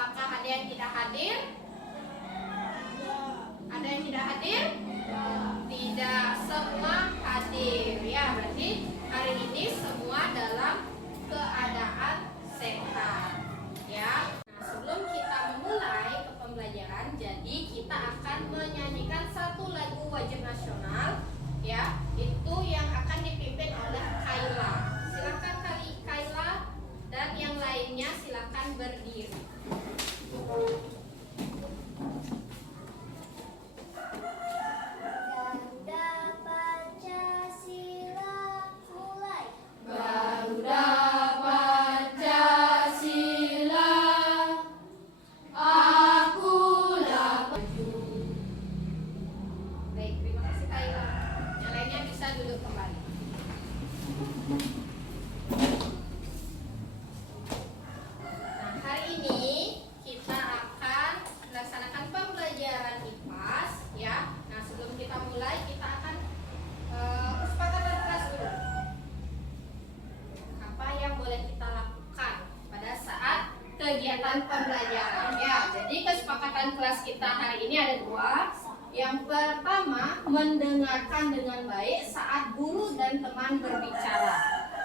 Apakah ada yang tidak hadir? Ada yang tidak hadir? Tidak, semua hadir. Ya, berarti hari ini semua dalam keadaan sehat. Ya. Nah, sebelum kita memulai ke pembelajaran, jadi kita akan menyanyikan satu lagu wajib nasional, ya, itu yang akan dipimpin oleh Kaila. Silakan Kaila dan yang lainnya silakan berdiri. Kegiatan pembelajaran, ya. Jadi kesepakatan kelas kita hari ini ada dua. Yang pertama, mendengarkan dengan baik saat guru dan teman berbicara.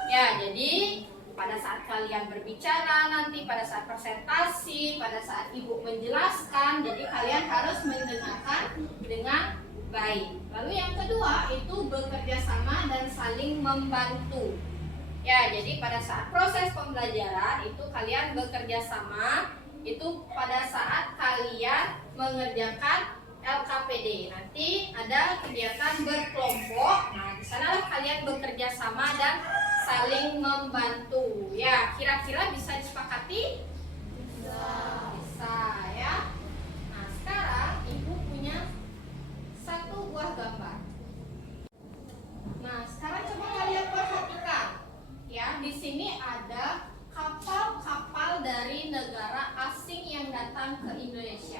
Ya, jadi pada saat kalian berbicara nanti, pada saat presentasi, pada saat ibu menjelaskan, jadi kalian harus mendengarkan dengan baik. Lalu yang kedua itu bekerja sama dan saling membantu. Ya, jadi pada saat proses pembelajaran itu kalian bekerja sama, itu pada saat kalian mengerjakan LKPD. Nanti ada kegiatan berkelompok. Nah, di sanalah kalian bekerja sama dan saling membantu. Ya, kira-kira bisa disepakati? Bisa, ya. Nah, sekarang ibu punya satu buah gambar. Nah, sekarang coba kalian perhatikan. Ya, di sini ada kapal-kapal dari negara asing yang datang ke Indonesia.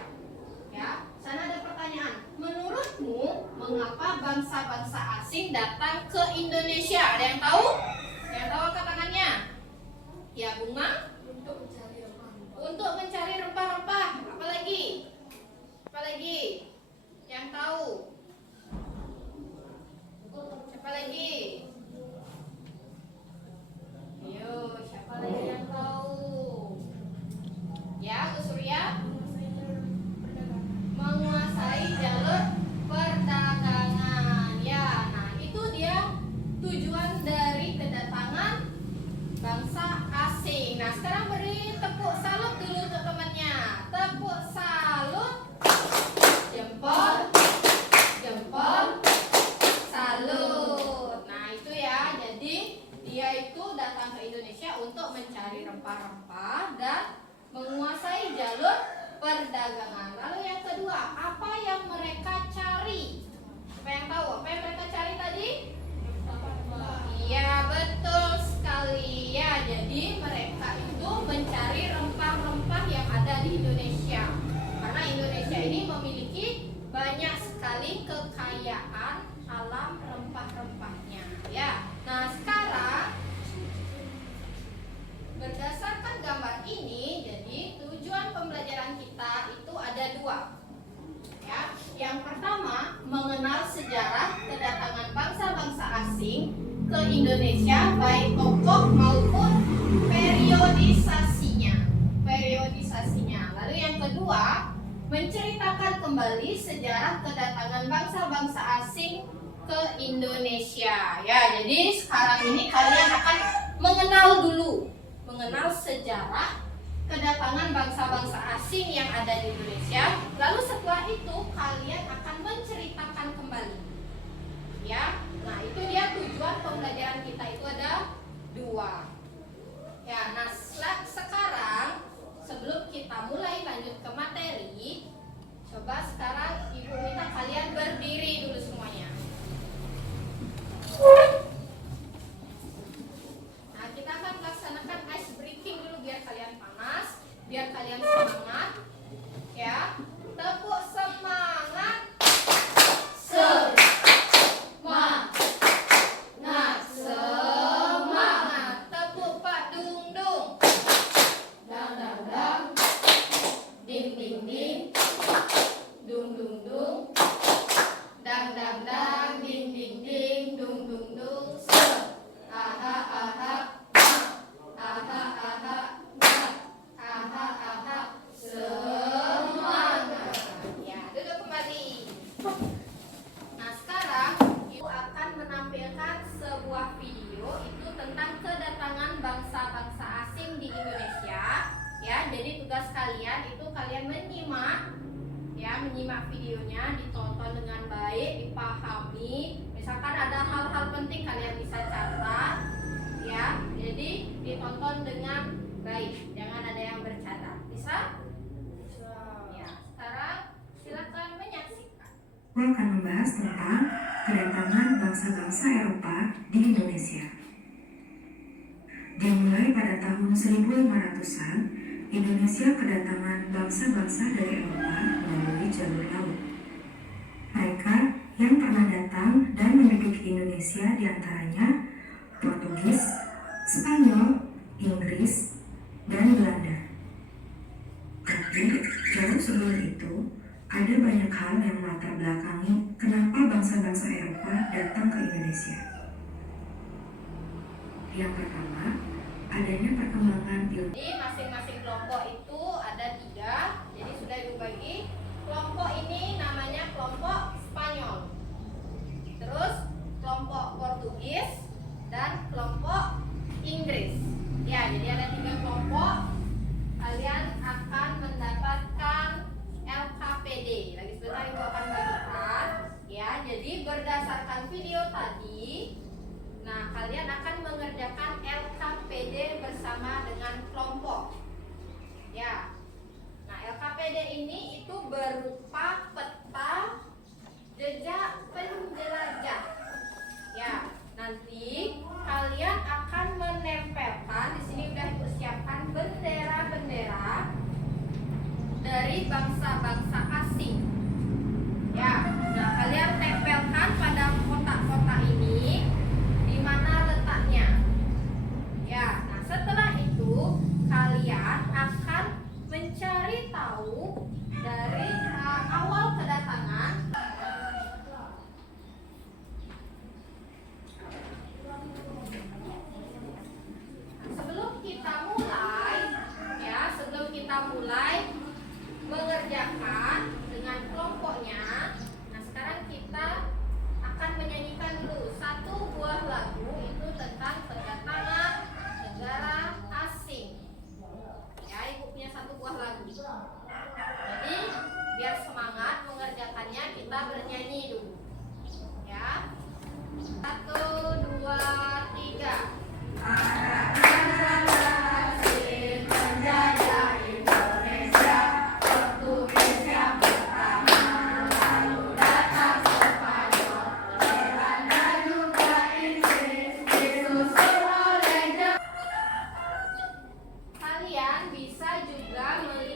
Ya, sana ada pertanyaan. Menurutmu, mengapa bangsa-bangsa asing datang ke Indonesia? Ada yang tahu? Yang tahu angkat tangannya? Ya, Bunga? Untuk mencari rempah-rempah. Apa lagi? Apa lagi? Yang tahu? Siapa lagi? Ayo, siapa lagi yang tahu? Ya, Bu Surya? Menguasai jalur perdagangan. Ya, nah itu dia tujuan dari kedatangan bangsa asing. Nah, sekarang beri tepuk salut dulu untuk temannya. Tepuk salut. Jempol. Jempol. Salut. Nah, itu ya. Jadi dia itu datang ke Indonesia untuk mencari rempah-rempah dan menguasai jalur perdagangan. Lalu yang kedua, apa yang mereka cari? Apa yang tahu? Apa yang mereka cari tadi? Iya, betul sekali. Ya, jadi mereka itu mencari rempah-rempah yang ada di Indonesia. Karena Indonesia ini memiliki banyak sekali kekayaan alam rempah-rempahnya. Ya. Nah, sekarang berdasarkan gambar ini, jadi tujuan pembelajaran kita itu ada dua. Ya, yang pertama mengenal sejarah kedatangan bangsa-bangsa asing ke Indonesia, baik tokoh maupun periodisasinya. Lalu yang kedua, menceritakan kembali sejarah kedatangan bangsa-bangsa asing ke Indonesia. Ya, jadi sekarang ini kalian akan mengenal sejarah kedatangan bangsa-bangsa asing yang ada di Indonesia. Lalu setelah itu kalian akan menceritakan kembali. Ya, nah itu dia tujuan pembelajaran kita itu ada dua. Ya, nah sekarang sebelum kita mulai lanjut ke materi, coba sekarang ibu minta kalian berdiri dulu semuanya. Nah, kita akan melaksanakan ice breaking dulu biar kalian panas, biar kalian semangat. Ya, tepuk semangat. Semangat. Tepuk Pak Dung Dung. Dang dang dang. kalian itu kalian menyimak videonya, ditonton dengan baik, dipahami. Misalkan ada hal-hal penting kalian bisa catat, ya. Jadi ditonton dengan baik, jangan ada yang bercanda. Bisa? Ya. Sekarang silakan menyaksikan. Aku akan membahas tentang kedatangan bangsa-bangsa Eropa di Indonesia. Dimulai pada tahun 1500-an, Indonesia kedatangan bangsa-bangsa dari Eropa melalui jalur laut. Mereka yang pernah datang dan menduduki Indonesia diantaranya Portugis, Spanyol, Inggris, dan Belanda. Tapi jauh sebelum itu, ada banyak hal yang melatar belakangi kenapa bangsa-bangsa Eropa datang ke Indonesia. Yang pertama, adanya perkembangan ilmu. Jadi masing-masing kelompok itu ada 3. Jadi sudah dibagi. Kelompok ini namanya kelompok Spanyol. Terus kelompok Portugis dan kelompok Inggris. Ya, jadi ada 3 kelompok. Kalian akan mendapatkan LKPD. Lagi sebentar Ibu akan bagikan. Ya, jadi berdasarkan video tadi, nah kalian akan mengerjakan LKPD bersama dengan kelompok. Ya. Nah, LKPD ini itu berupa peta jejak penjelajah. Ya, nanti kalian akan menempelkan di sini udah dipersiapkan bendera-bendera dari bangsa-bangsa asing. Ya, nah kalian tempelkan pada kotak-kotak ini di mana letaknya. Ya, nah setelah itu kalian akan mencari tahu dari awal kedatangan. Sebelum kita mulai mengerjakan dengan kelompoknya, nah sekarang kita akan menyanyikan dulu 1 buah lagu itu tentang kedatangan negara asing. Ya, Ibu punya 1 buah lagu. Jadi biar semangat mengerjakannya, kita bernyanyi dulu. Ya. 1, 2, 3. Kalian bisa juga melihat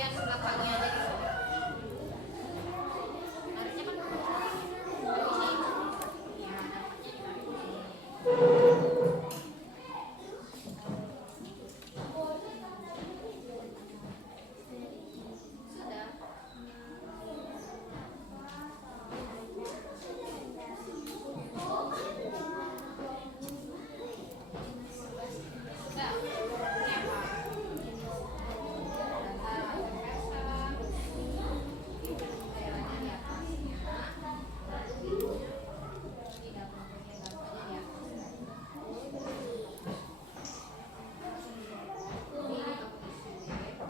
bagian belakangnya aja gitu. Harusnya kan ya, sudah. Sudah. Ini apa?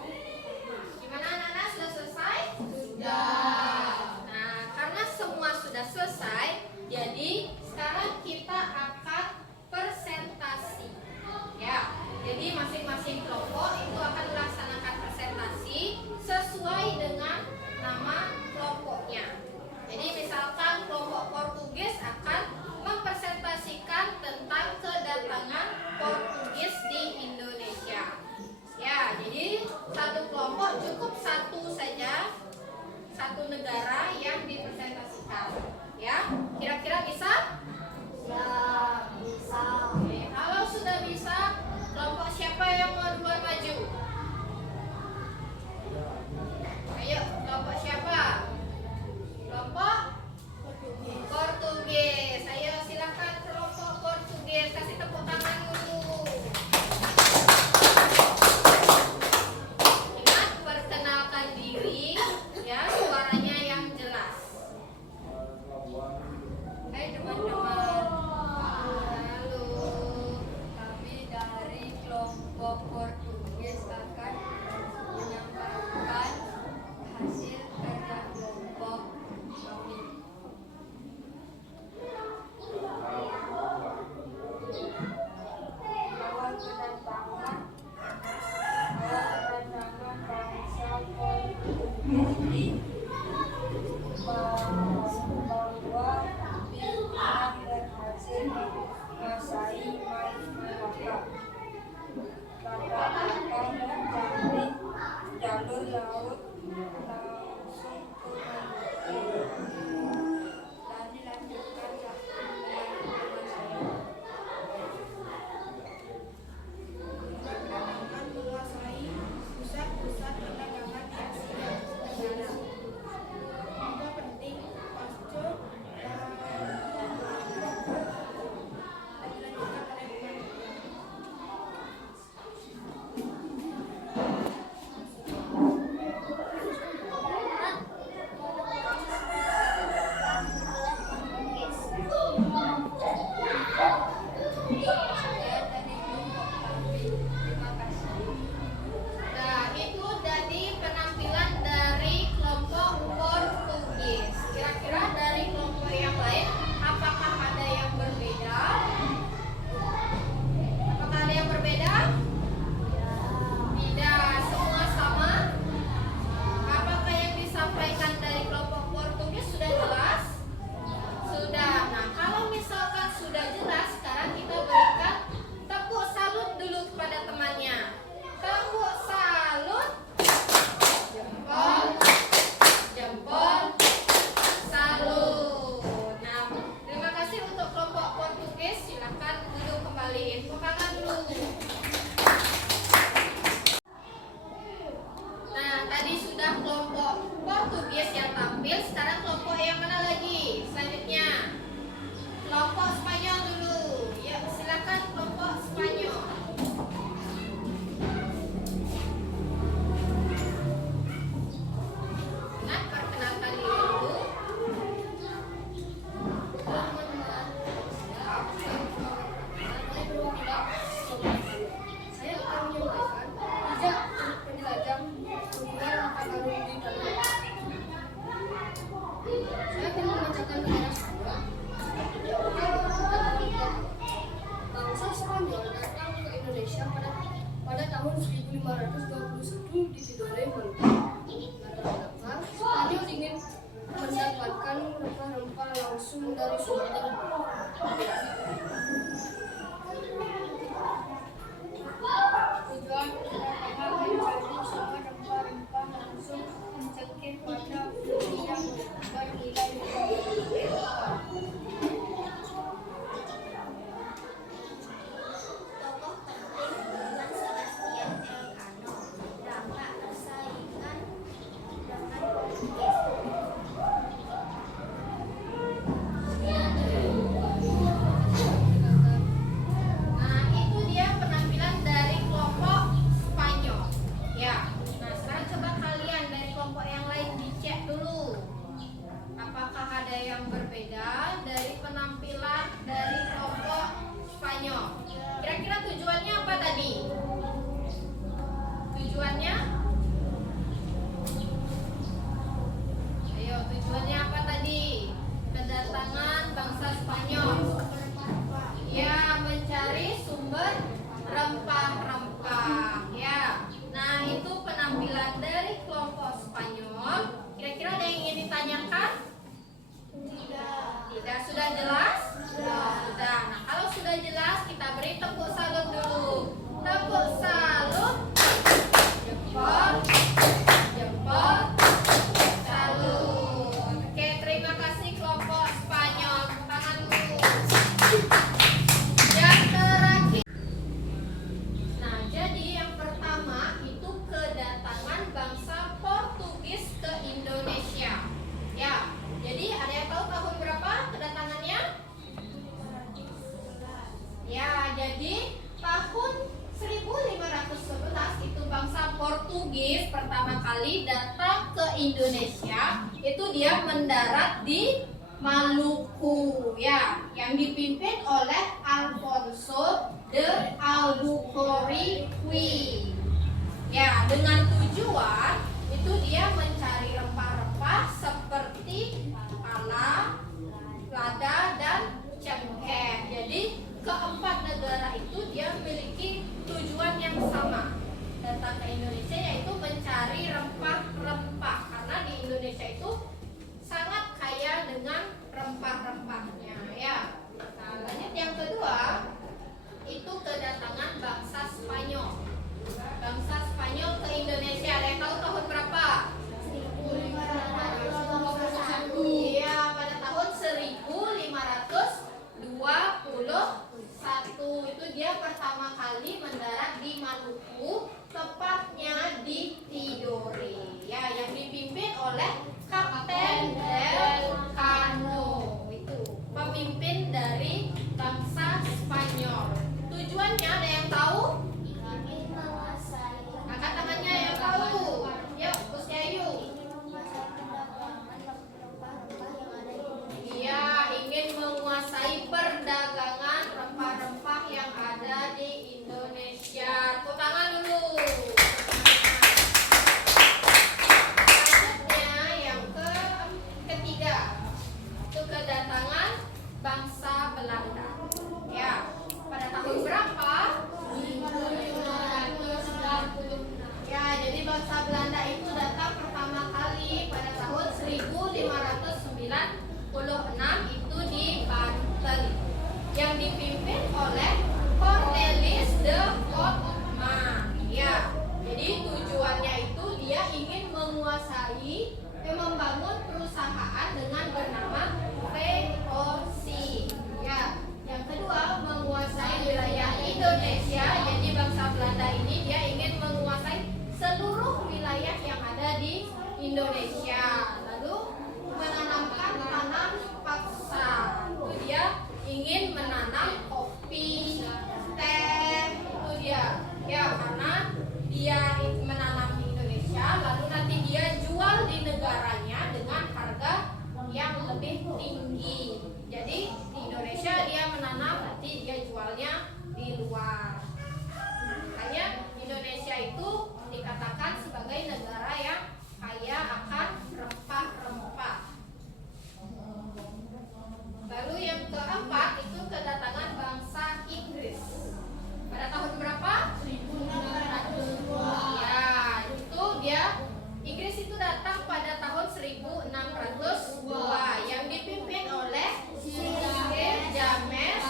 Gimana anak-anak, sudah selesai? Sudah. Nah, karena semua sudah selesai, jadi sekarang kita akan presentasi. Ya, jadi masing-masing kelompok itu akan melaksanakan presentasi sesuai dengan nama kelompoknya. Jadi misalkan kelompok Portugis akan mempresentasikan tentang kedatangan Portugis di Indonesia. Ya, jadi satu kelompok cukup satu saja, satu negara yang dipresentasikan. Ya, kira-kira bisa? Ya, bisa. Oke, kalau sudah bisa, kelompok siapa yang mau duluan maju? Ayo, kelompok siapa? Kelompok Portugis. Ayo silakan kelompok Portugis, kasih tepuk tangan dulu. Ingat, perkenalkan diri, ya, suaranya yang jelas. Hai teman-teman. Halo, kami dari kelompok Portugis akan menyampaikan hasil kerja kelompok kami. Awal kedatangan bangsa Portugis di bahwa Vietnam berhasil menguasai Malaka. Mereka mencari jalur laut langsung ke Maluku dan dilanjutkan dengan saya. Kedatangan menguasai pusat-pusat perdagangan di Asia Tenggara. Juga penting pasca dan dilanjutkan oleh Nah, itu tadi penampilan dari kelompok Portugis. Kira-kira dari kelompok yang lain, apakah ada yang berbeda? Apakah ada yang berbeda? Tidak, semua sama. Apakah yang disampaikan dari kelompok Portugis sudah jelas? Sudah. Nah, kalau misalkan sudah jelas, sekarang kita berikan tepuk salut dulu kepada temannya. Tepuk salut. Jempol. Jempol. Salut. Nah, terima kasih untuk kelompok Portugis. Silakan duduk kembali. Tepuk tangan dulu. Nah, tadi sudah kelompok Portugis yang tampil. Sekarang kelompok yang mana lagi? Selanjutnya kelompok Spanyol dulu. Ya, silakan kelompok Spanyol. Ingat, perkenalkan diri dulu. Saya akan menyampaikan 3 penjelasan tentang makanan di dalam. Saya akan membacakan negara Spanyol. Bangsa Spanyol datang ke Indonesia pada tahun 1521 di Tidore, Maluku. Latar belakang, Spanyol ingin mendapatkan rempah-rempah langsung dari sumber. Tujuan kedatangan mencari semua rempah-rempah Portugis pertama kali datang ke Indonesia, itu dia mendarat di Maluku ya, yang dipimpin oleh Alfonso de Albuquerque. Ya, dengan tujuan itu dia mencari rempah-rempah seperti pala, lada, dan cengkeh. Jadi keempat negara itu dia memiliki tujuan yang sama datang ke Indonesia, yaitu mencari rempah-rempah, karena di Indonesia itu sangat kaya dengan rempah-rempahnya ya. Nah, lanjut yang kedua itu kedatangan bangsa Spanyol. Bangsa Spanyol ke Indonesia, ada yang tahu tahun berapa? 1521. Iya, pada tahun 1521 itu dia pertama kali mendarat di Maluku, tepatnya di Tidore. Ya, yang dipimpin oleh Kapten Elcano. Itu pemimpin dari bangsa Spanyol. Tujuannya ada yang tahu? Angkat tangannya yang tahu. Yuk, Gus Yayu. Iya, ingin menguasai perdagangan rempah-rempah yang ada di Indonesia. Tepuk tangan dulu. Selanjutnya yang ketiga itu kedatangan bangsa Belanda. Ya, pada tahun berapa? 1596. Ya, jadi bangsa Belanda itu datang pertama kali pada tahun 1596 itu di Banten, yang dipimpin oleh Cornelis de Houtman. Ya, jadi tujuannya itu dia ingin menguasai dan membangun perusahaan dengan bernama VOC. Ya, yang kedua menguasai wilayah Indonesia. Jadi bangsa Belanda ini dia ingin menguasai seluruh wilayah yang ada di Indonesia. Lalu menanamkan tanam paksa. Itu dia ingin menanam kopi, teh, itu dia. Ya, karena dia menanam di Indonesia, lalu nanti dia jual di negaranya dengan harga yang lebih tinggi. Jadi di Indonesia dia menanam, nanti dia jualnya di luar. Makanya Indonesia itu dikatakan sebagai negara yang kaya akan rempah-rempah. Lalu yang keempat itu kedatangan bangsa Inggris. Pada tahun berapa? 1602. Ya, itu dia Inggris itu datang pada tahun 1602 yang dipimpin oleh Sir James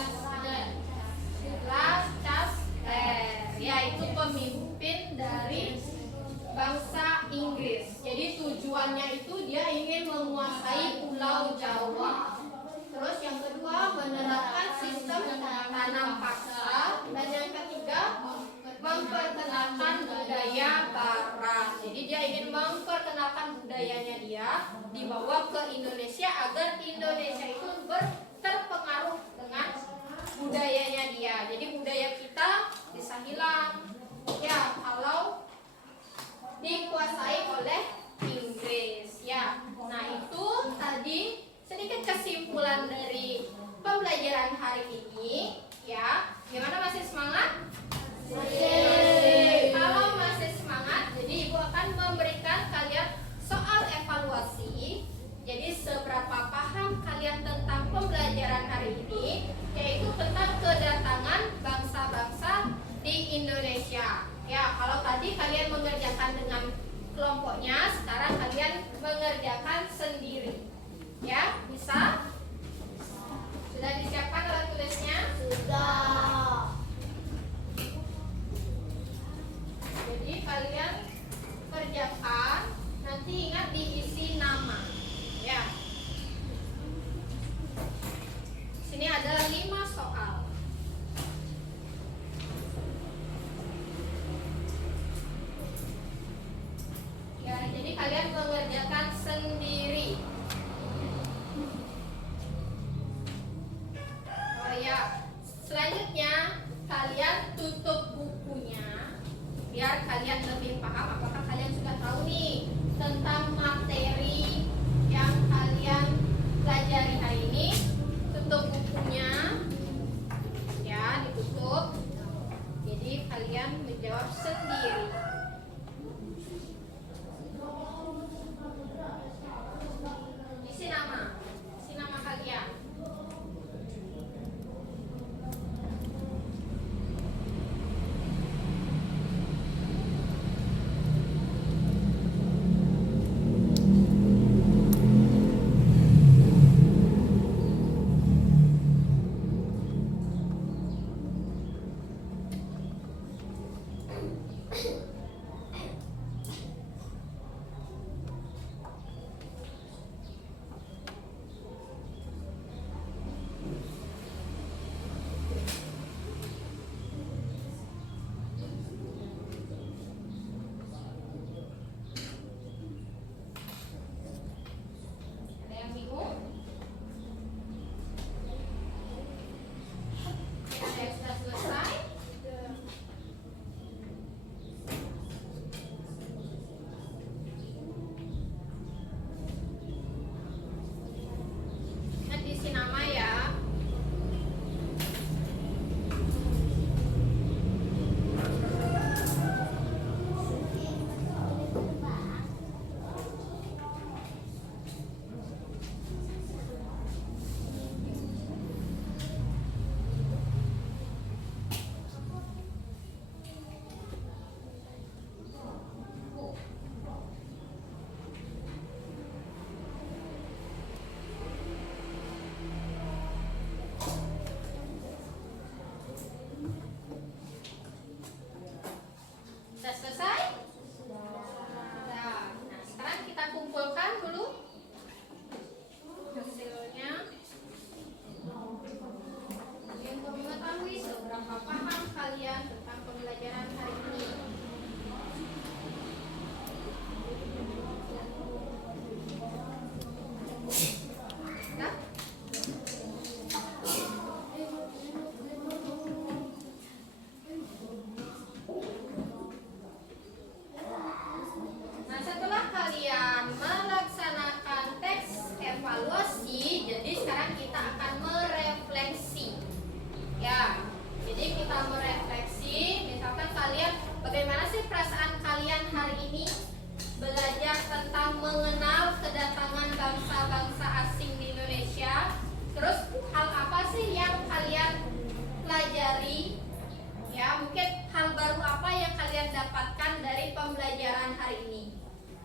Lancaster. Ya, itu pemimpin dari bangsa Inggris. Jadi tujuannya itu dia ingin menguasai Pulau Jawa. Terus yang kedua menerapkan sistem tanam paksa, dan yang ketiga memperkenalkan budaya Barat. Jadi dia ingin memperkenalkan budayanya dia dibawa ke Indonesia agar Indonesia itu terpengaruh dengan budayanya dia. Jadi budaya kita bisa hilang ya kalau dikuasai oleh Inggris ya. Nah, itu tadi sedikit kesimpulan dari pembelajaran hari ini ya. Gimana, masih semangat? Masih. Kalau masih semangat, jadi Ibu akan memberikan kalian soal evaluasi. Jadi seberapa paham kalian tentang pembelajaran hari ini, yaitu tentang kedatangan bangsa-bangsa di Indonesia. Ya, kalau tadi kalian mengerjakan dengan kelompoknya, sekarang kalian mengerjakan sendiri. Ya, bisa? Sudah disiapkan alat tulisnya? Sudah. Jadi kalian kerjakan, nanti ingat diisi nama. Ya. Sini ada 5 soal. Ya, jadi kalian mengerjakan sendiri. Oh ya, selanjutnya kalian tutup bukunya biar kalian lebih paham apakah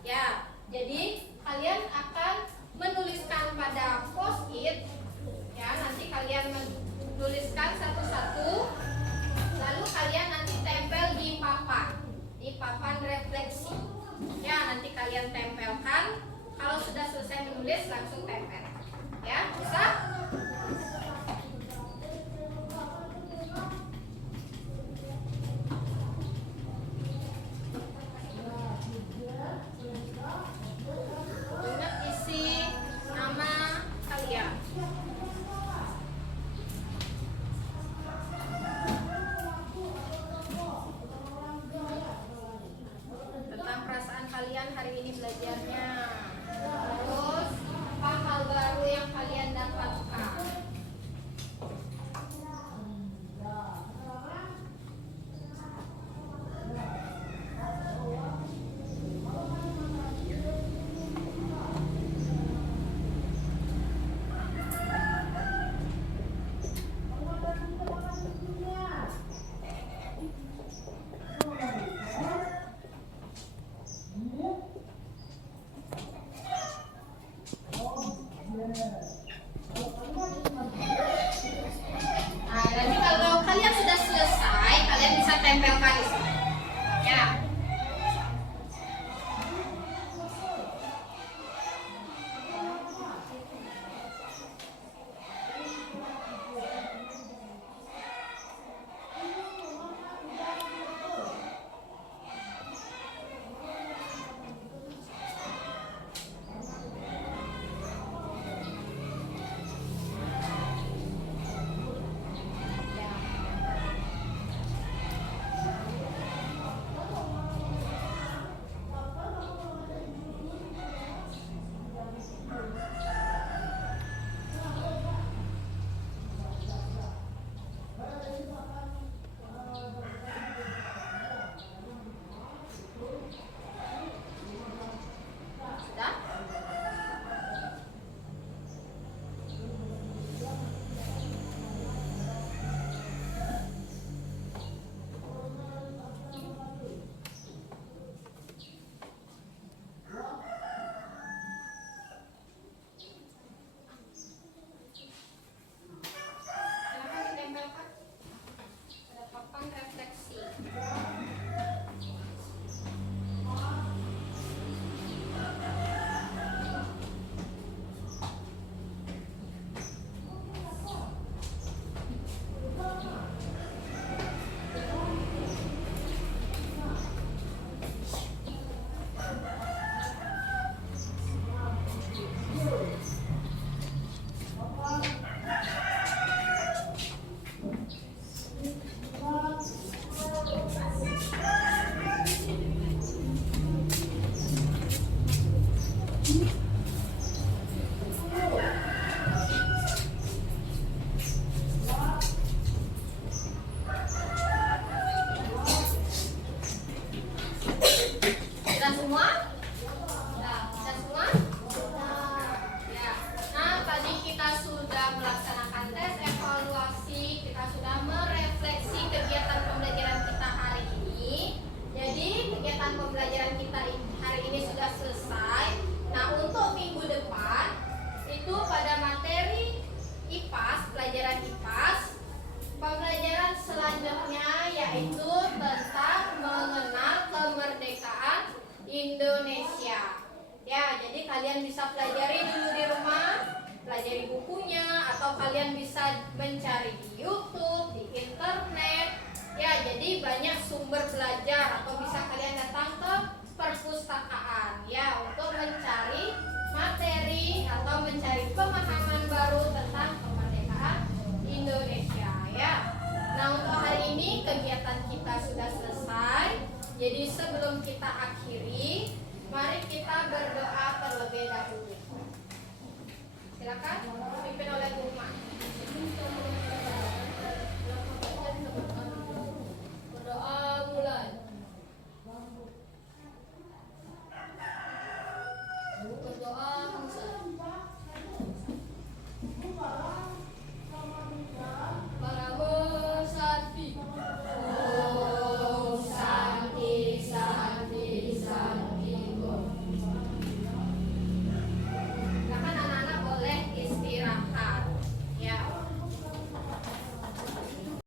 Ya, jadi kalian akan menuliskan pada post-it. Ya, nanti kalian menuliskan satu-satu. Lalu kalian nanti tempel di papan refleksi. Ya, nanti kalian tempelkan. Kalau sudah selesai menulis langsung tempel. Ya, bisa? Ingat isi nama kalian. Tentang perasaan kalian hari ini belajarnya. Terus apa hal baru yang kalian dapatkan? Nah, nanti kalau kalian sudah selesai, kalian bisa tempelkan di sini. Ya. Sudah? Silakan ditempelkan pada papan refleksi. Sudah semua? Sudah semua? Ya. Nah, tadi kita sudah melaksanakan tes evaluasi, kita sudah merefleksi kegiatan pembelajaran kita hari ini. Jadi, kegiatan pembelajaran kita hari ini sudah selesai. Nah, untuk minggu depan itu pada materi IPAS, pelajaran IPAS, pembelajaran selanjutnya yaitu tentang mengenal kemerdekaan Indonesia. Ya, jadi kalian bisa pelajari dulu di rumah, pelajari bukunya, atau kalian bisa mencari di YouTube, di internet. Ya, jadi banyak sumber belajar, atau bisa kalian datang ke perpustakaan ya untuk mencari materi atau mencari pemahaman baru tentang kemerdekaan Indonesia ya. Nah, untuk hari ini kegiatan kita sudah selesai. Jadi sebelum kita akhiri, mari kita berdoa terlebih dahulu. Silakan dipimpin oleh Bu Ma.